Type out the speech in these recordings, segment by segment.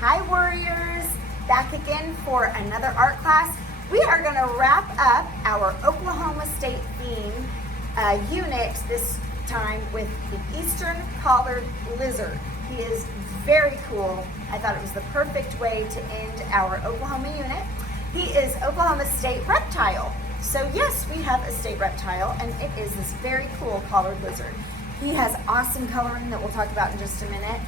Hi Warriors, back again for another art class. We are going to wrap up our Oklahoma State theme unit this time with the Eastern Collared Lizard. He is very cool. I thought it was the perfect way to end our Oklahoma unit. He is Oklahoma State reptile. So yes, we have a state reptile, and it is this very cool collared lizard. He has awesome coloring that we'll talk about in just a minute,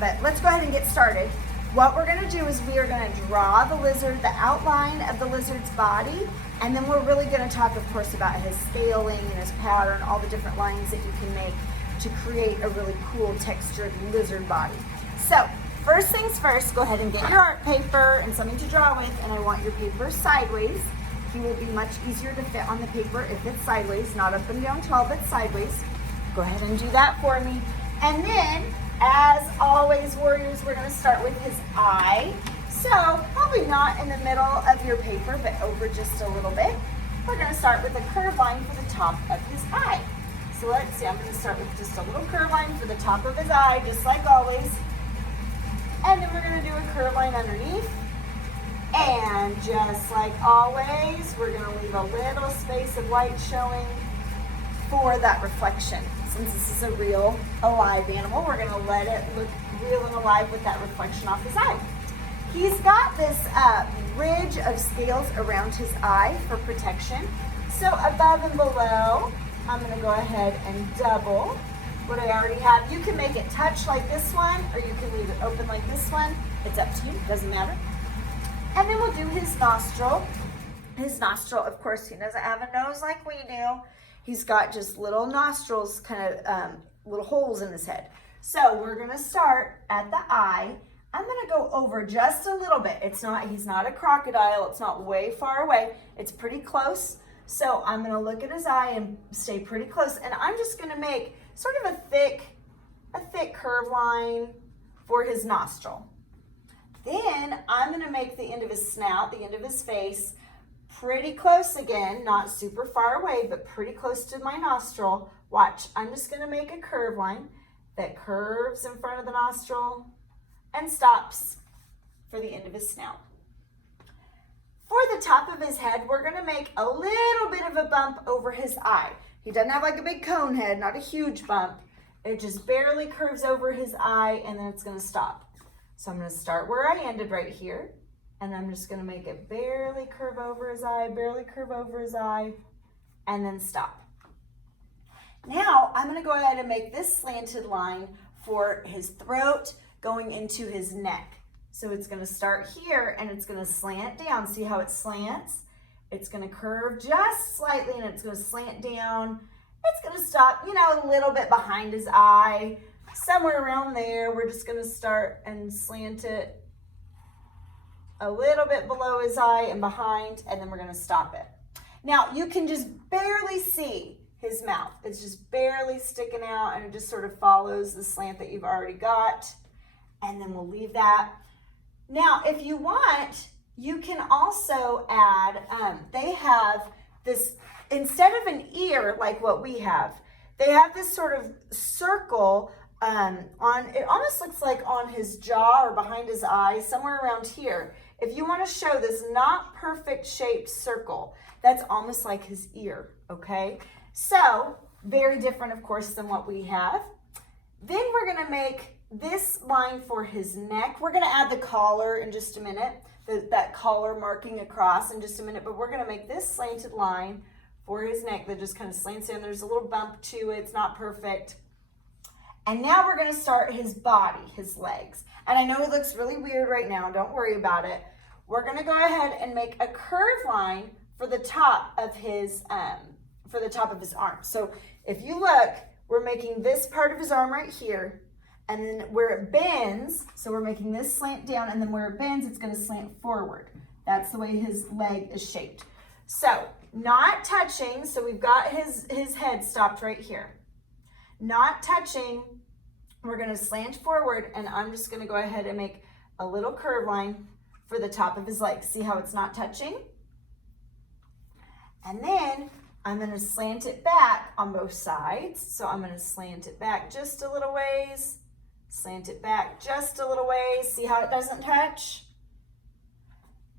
but let's go ahead and get started. What we're going to do is we are going to draw the lizard, the outline of the lizard's body, and then we're really going to talk, of course, about his scaling and his pattern, all the different lines that you can make to create a really cool textured lizard body. So first things first, go ahead and get your art paper and something to draw with, and I want your paper sideways. He will be much easier to fit on the paper if it's sideways, not up and down tall, but sideways. Go ahead and do that for me. And then, as always, Warriors, we're going to start with his eye. So probably not in the middle of your paper, but over just a little bit. We're going to start with a curved line for the top of his eye. So let's see, I'm going to start with just a little curved line for the top of his eye, just like always. And then we're going to do a curved line underneath. And just like always, we're going to leave a little space of light showing for that reflection. Since this is a real, alive animal, we're going to let it look real and alive with that reflection off his eye. He's got this ridge of scales around his eye for protection. So above and below, I'm going to go ahead and double what I already have. You can make it touch like this one, or you can leave it open like this one. It's up to you, doesn't matter. And then we'll do his nostril. His nostril, of course, he doesn't have a nose like we do. He's got just little nostrils, kind of little holes in his head. So we're gonna start at the eye. I'm gonna go over just a little bit. He's not a crocodile. It's not way far away. It's pretty close. So I'm gonna look at his eye and stay pretty close. And I'm just gonna make sort of a thick curve line for his nostril. Then I'm gonna make the end of his snout, the end of his face, pretty close again, not super far away, but pretty close to my nostril. Watch, I'm just gonna make a curve line that curves in front of the nostril and stops for the end of his snout. For the top of his head, we're gonna make a little bit of a bump over his eye. He doesn't have like a big cone head, not a huge bump. It just barely curves over his eye, and then it's gonna stop. So I'm gonna start where I ended right here. And I'm just gonna make it barely curve over his eye, barely curve over his eye, and then stop. Now, I'm gonna go ahead and make this slanted line for his throat going into his neck. So it's gonna start here and it's gonna slant down. See how it slants? It's gonna curve just slightly and it's gonna slant down. It's gonna stop, a little bit behind his eye, somewhere around there. We're just gonna start and slant it a little bit below his eye and behind, and then we're gonna stop it. Now, you can just barely see his mouth. It's just barely sticking out, and it just sort of follows the slant that you've already got, and then we'll leave that. Now, if you want, you can also add, they have this, instead of an ear like what we have, they have this sort of circle it almost looks like on his jaw or behind his eye, somewhere around here. If you want to show this not perfect shaped circle, that's almost like his ear, okay? So, very different, of course, than what we have. Then we're going to make this line for his neck. We're going to add the collar in just a minute, that collar marking across in just a minute, but we're going to make this slanted line for his neck that just kind of slants in. There's a little bump to it. It's not perfect. And now we're gonna start his body, his legs. And I know it looks really weird right now, don't worry about it. We're gonna go ahead and make a curve line for the top of his arm. So if you look, we're making this part of his arm right here, and then where it bends, so we're making this slant down, and then where it bends, it's gonna slant forward. That's the way his leg is shaped. So not touching, so we've got his head stopped right here. Not touching, we're gonna slant forward, and I'm just gonna go ahead and make a little curve line for the top of his leg. See how it's not touching? And then I'm gonna slant it back on both sides. So I'm gonna slant it back just a little ways, Slant it back just a little ways. See how it doesn't touch?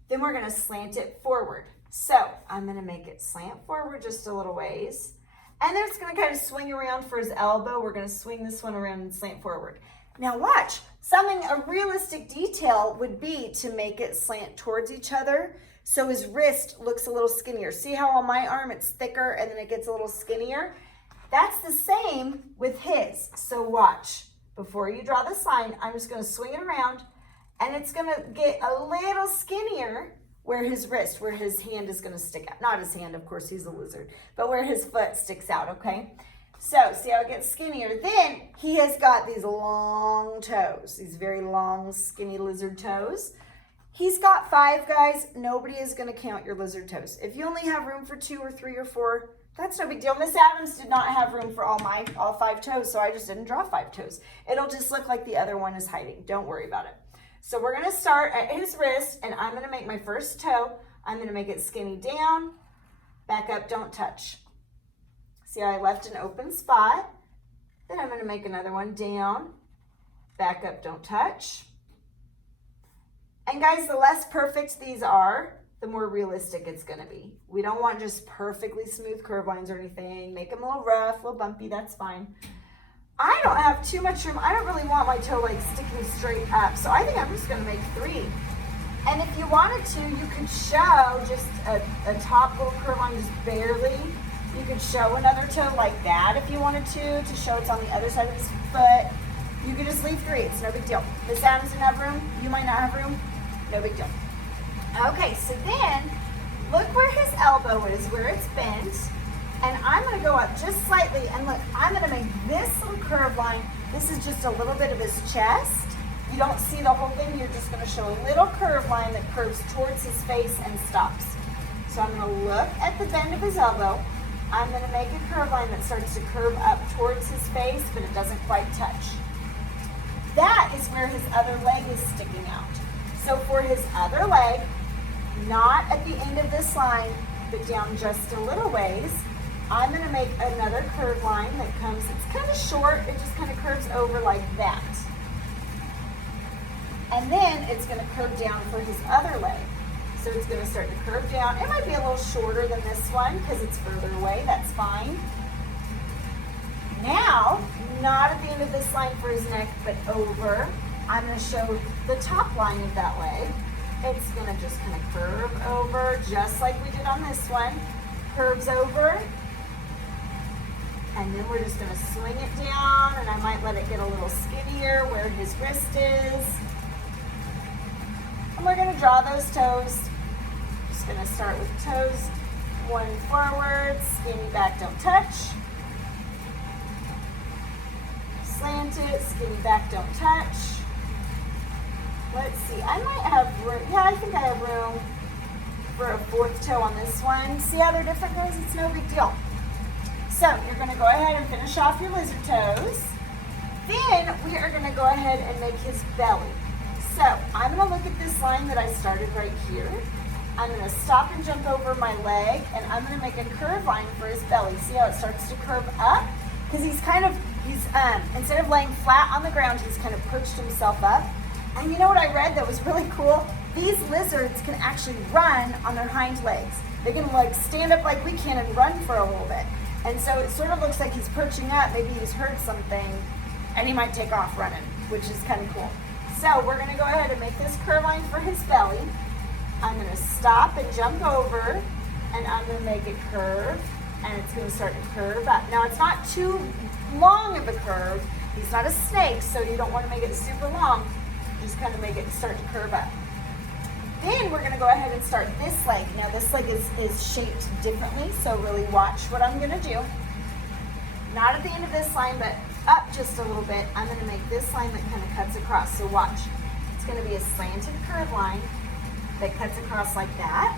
Then we're gonna slant it forward. So I'm gonna make it slant forward just a little ways. And then it's gonna kind of swing around for his elbow. We're gonna swing this one around and slant forward. Now watch, a realistic detail would be to make it slant towards each other so his wrist looks a little skinnier. See how on my arm it's thicker and then it gets a little skinnier? That's the same with his. So watch, before you draw this line, I'm just gonna swing it around and it's gonna get a little skinnier where his wrist, where his hand is gonna stick out. Not his hand, of course, he's a lizard, but where his foot sticks out, okay? So see how it gets skinnier? Then he has got these long toes, these very long, skinny lizard toes. He's got 5, guys. Nobody is gonna count your lizard toes. If you only have room for 2 or 3 or 4, that's no big deal. Miss Adams did not have room for all 5 toes, so I just didn't draw 5 toes. It'll just look like the other one is hiding. Don't worry about it. So we're gonna start at his wrist, and I'm gonna make my first toe. I'm gonna make it skinny down, back up, don't touch. See how I left an open spot? Then I'm gonna make another one down, back up, don't touch. And guys, the less perfect these are, the more realistic it's gonna be. We don't want just perfectly smooth curve lines or anything. Make them a little rough, a little bumpy, that's fine. I don't have too much room. I don't really want my toe like sticking straight up. So I think I'm just gonna make 3. And if you wanted to, you could show just a top little curve line, just barely. You could show another toe like that if you wanted to show it's on the other side of his foot. You could just leave 3, it's no big deal. Miss Adams didn't have room, you might not have room, no big deal. Okay, so then look where his elbow is, where it's bent. And I'm gonna go up just slightly, and look, I'm gonna make this little curve line. This is just a little bit of his chest. You don't see the whole thing, you're just gonna show a little curve line that curves towards his face and stops. So I'm gonna look at the bend of his elbow. I'm gonna make a curve line that starts to curve up towards his face, but it doesn't quite touch. That is where his other leg is sticking out. So for his other leg, not at the end of this line, but down just a little ways, I'm gonna make another curve line that comes, it's kind of short, it just kind of curves over like that. And then it's gonna curve down for his other leg. So it's gonna start to curve down. It might be a little shorter than this one because it's further away, that's fine. Now, not at the end of this line for his neck, but over, I'm gonna show the top line of that leg. It's gonna just kind of curve over, just like we did on this one. Curves over, and then we're just gonna swing it down, and I might let it get a little skinnier where his wrist is. And we're gonna draw those toes. Just gonna start with toes, 1 forward, skinny back, don't touch. Slant it, skinny back, don't touch. Let's see, I might have room, yeah, I think I have room for a 4th toe on this one. See how they're different, guys? It's no big deal. So you're gonna go ahead and finish off your lizard toes. Then we are gonna go ahead and make his belly. So I'm gonna look at this line that I started right here. I'm gonna stop and jump over my leg, and I'm gonna make a curve line for his belly. See how it starts to curve up? Because he's instead of laying flat on the ground, he's kind of perched himself up. And you know what I read that was really cool? These lizards can actually run on their hind legs. They can like stand up like we can and run for a little bit. And so it sort of looks like he's perching up, maybe he's heard something, and he might take off running, which is kind of cool. So we're gonna go ahead and make this curve line for his belly. I'm gonna stop and jump over, and I'm gonna make it curve, and it's gonna start to curve up. Now it's not too long of a curve. He's not a snake, so you don't wanna make it super long. Just kind of make it start to curve up. Then we're gonna go ahead and start this leg. Now this leg is shaped differently, so really watch what I'm gonna do. Not at the end of this line, but up just a little bit. I'm gonna make this line that kind of cuts across, so watch. It's gonna be a slanted curve line that cuts across like that.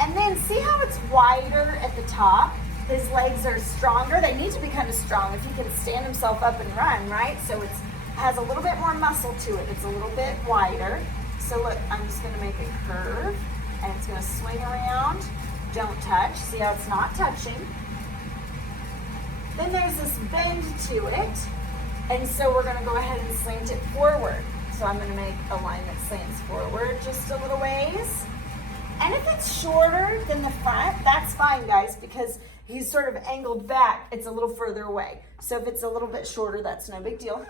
And then see how it's wider at the top? His legs are stronger. They need to be kind of strong if he can stand himself up and run, right? So it has a little bit more muscle to it. It's a little bit wider. So look, I'm just gonna make it curve, and it's gonna swing around. Don't touch. See how it's not touching? Then there's this bend to it. And so we're gonna go ahead and slant it forward. So I'm gonna make a line that slants forward just a little ways. And if it's shorter than the front, that's fine, guys, because he's sort of angled back. It's a little further away. So if it's a little bit shorter, that's no big deal.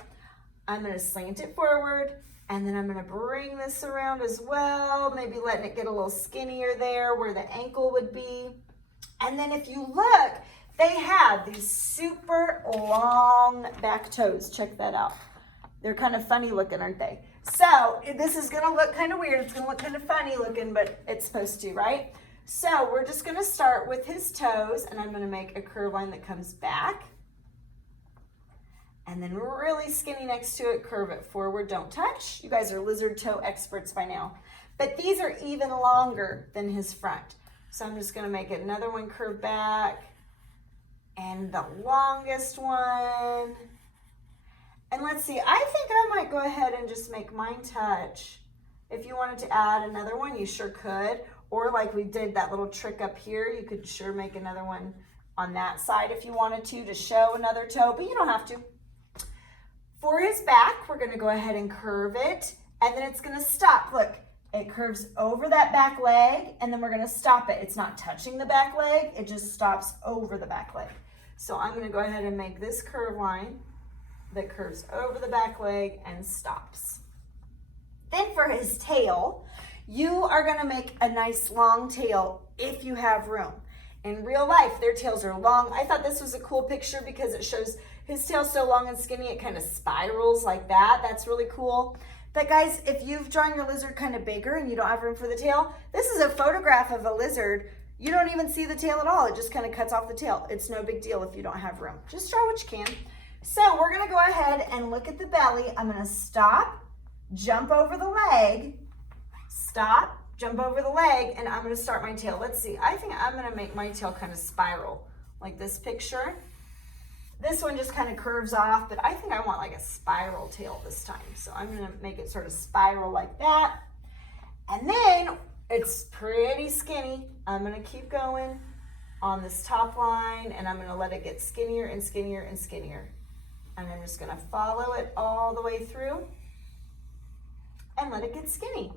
I'm gonna slant it forward, and then I'm gonna bring this around as well, maybe letting it get a little skinnier there where the ankle would be. And then if you look, they have these super long back toes. Check that out. They're kind of funny looking, aren't they? So this is gonna look kind of weird. It's gonna look kind of funny looking, but it's supposed to, right? So we're just gonna start with his toes, and I'm gonna make a curve line that comes back. And then really skinny next to it, curve it forward, don't touch. You guys are lizard toe experts by now. But these are even longer than his front. So I'm just gonna make another one curve back, and the longest one. And let's see, I think I might go ahead and just make mine touch. If you wanted to add another one, you sure could. Or like we did that little trick up here, you could sure make another one on that side if you wanted to show another toe, but you don't have to. For his back, we're gonna go ahead and curve it, and then it's gonna stop. Look, it curves over that back leg, and then we're gonna stop it. It's not touching the back leg, it just stops over the back leg. So I'm gonna go ahead and make this curve line that curves over the back leg and stops. Then for his tail, you are gonna make a nice long tail if you have room. In real life, their tails are long. I thought this was a cool picture because it shows his tail so long and skinny, it kind of spirals like that. That's really cool. But guys, if you've drawn your lizard kind of bigger and you don't have room for the tail, this is a photograph of a lizard. You don't even see the tail at all. It just kind of cuts off the tail. It's no big deal if you don't have room. Just draw what you can. So we're gonna go ahead and look at the belly. I'm gonna stop, jump over the leg, stop, jump over the leg, and I'm gonna start my tail. Let's see, I think I'm gonna make my tail kind of spiral, like this picture. This one just kind of curves off, but I think I want like a spiral tail this time. So I'm gonna make it sort of spiral like that. And then it's pretty skinny. I'm gonna keep going on this top line, and I'm gonna let it get skinnier and skinnier and skinnier. And I'm just gonna follow it all the way through and let it get skinny.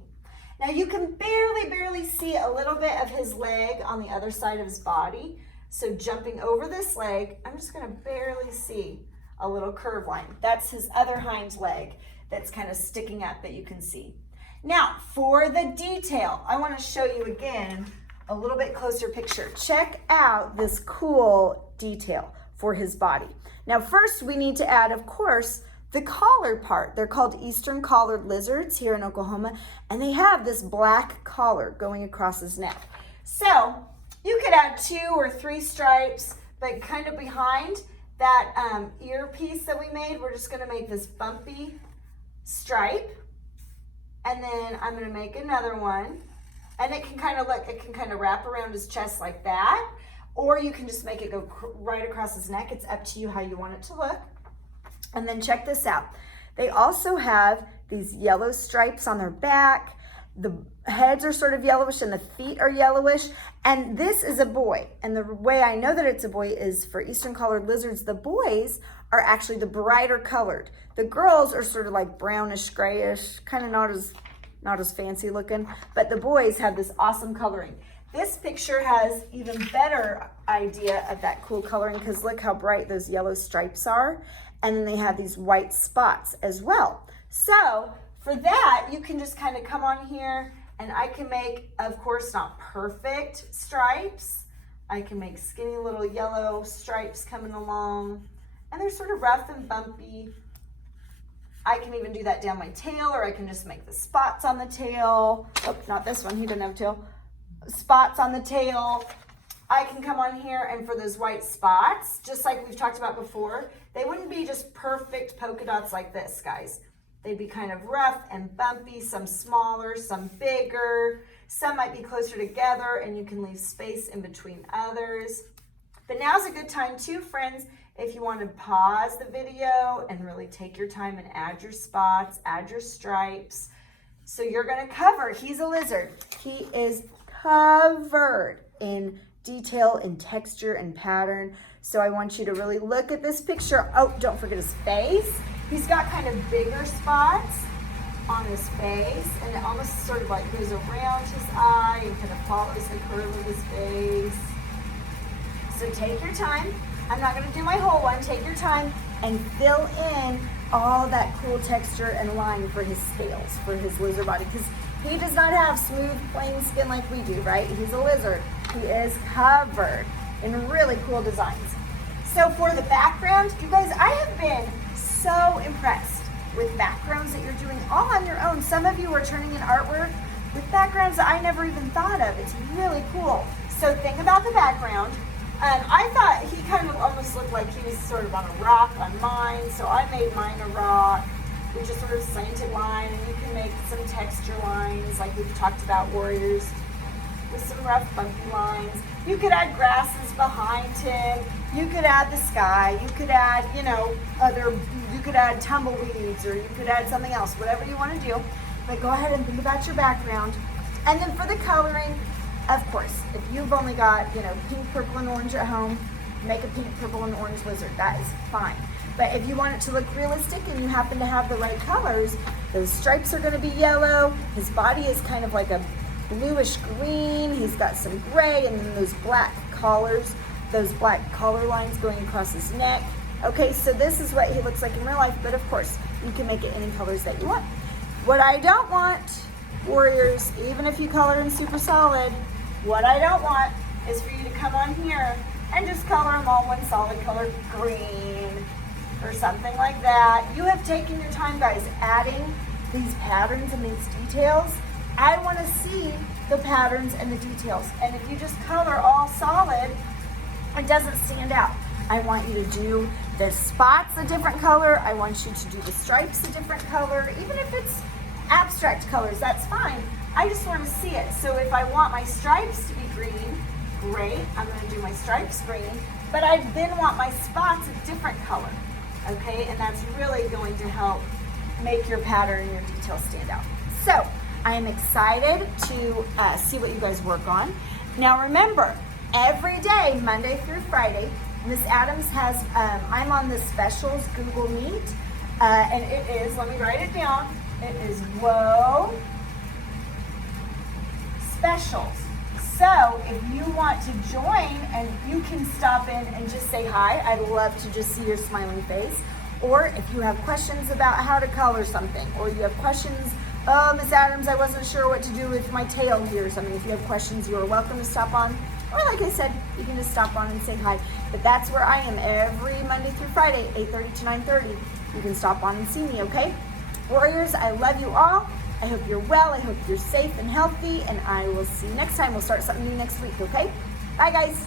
Now you can barely see a little bit of his leg on the other side of his body. So jumping over this leg, I'm just gonna barely see a little curve line. That's his other hind leg that's kind of sticking up that you can see. Now for the detail, I wanna show you again a little bit closer picture. Check out this cool detail for his body. Now first we need to add, of course, the collar part. They're called eastern collared lizards here in Oklahoma, and they have this black collar going across his neck. So you could add 2 or 3 stripes, but kind of behind that ear piece that we made, we're just gonna make this bumpy stripe. And then I'm gonna make another one. And it can kind of wrap around his chest like that. Or you can just make it go right across his neck. It's up to you how you want it to look. And then check this out. They also have these yellow stripes on their back. The heads are sort of yellowish and the feet are yellowish. And this is a boy. And the way I know that it's a boy is for eastern collared lizards, the boys are actually the brighter colored. The girls are sort of like brownish, grayish, kind of not as fancy looking, but the boys have this awesome coloring. This picture has even better idea of that cool coloring because look how bright those yellow stripes are. And then they have these white spots as well. So for that, you can just kind of come on here and I can make, of course, not perfect stripes. I can make skinny little yellow stripes coming along, and they're sort of rough and bumpy. I can even do that down my tail, or I can just make the spots on the tail. Oh, not this one, he doesn't have a tail. Spots on the tail. I can come on here, and for those white spots, just like we've talked about before, they wouldn't be just perfect polka dots like this, guys. They'd be kind of rough and bumpy, some smaller, some bigger. Some might be closer together, and you can leave space in between others. But now's a good time too, friends, if you want to pause the video and really take your time and add your spots, add your stripes. So you're going to cover, he's a lizard. He is covered in detail and texture and pattern. So I want you to really look at this picture. Oh, don't forget his face. He's got kind of bigger spots on his face, and it almost sort of like goes around his eye and kind of follows the curve of his face. So take your time. I'm not gonna do my whole one. Take your time and fill in all that cool texture and line for his scales, for his lizard body, because he does not have smooth, plain skin like we do, right? He's a lizard. He is covered in really cool designs. So for the background, you guys, I have been so impressed with backgrounds that you're doing all on your own. Some of you are turning in artwork with backgrounds that I never even thought of. It's really cool. So think about the background. I thought he kind of almost looked like he was sort of on a rock on mine, so I made mine a rock with just sort of slanted line, and you can make some texture lines like we've talked about warriors with some rough bumpy lines. You could add grasses behind him. You could add the sky. You could add, you could add tumbleweeds, or you could add something else, whatever you want to do. But go ahead and think about your background. And then for the coloring, of course, if you've only got, pink, purple, and orange at home, make a pink, purple, and orange lizard. That is fine. But if you want it to look realistic and you happen to have the right colors, those stripes are going to be yellow. His body is kind of like a bluish green. He's got some gray, and then those black collars, those black collar lines going across his neck. Okay, so this is what he looks like in real life, but of course, you can make it any colors that you want. What I don't want, warriors, even if you color in super solid, what I don't want is for you to come on here and just color them all one solid color green or something like that. You have taken your time, guys, adding these patterns and these details. I want to see the patterns and the details. And if you just color all solid, it doesn't stand out. I want you to do the spots a different color. I want you to do the stripes a different color. Even if it's abstract colors, that's fine. I just want to see it. So if I want my stripes to be green, great, I'm going to do my stripes green. But I then want my spots a different color. Okay, and that's really going to help make your pattern and your details stand out. So I am excited to see what you guys work on. Now remember, every day, Monday through Friday, Miss Adams has, I'm on the specials Google Meet, and it is, let me write it down, it is Whoa Specials. So if you want to join, and you can stop in and just say hi, I'd love to just see your smiling face. Or if you have questions about how to color something, or you have questions, oh, Miss Adams, I wasn't sure what to do with my tail here or something. If you have questions, you're welcome to stop on. Or like I said, you can just stop on and say hi. But that's where I am every Monday through Friday, 8:30 to 9:30. You can stop on and see me, okay? Warriors, I love you all. I hope you're well. I hope you're safe and healthy. And I will see you next time. We'll start something new next week, okay? Bye, guys.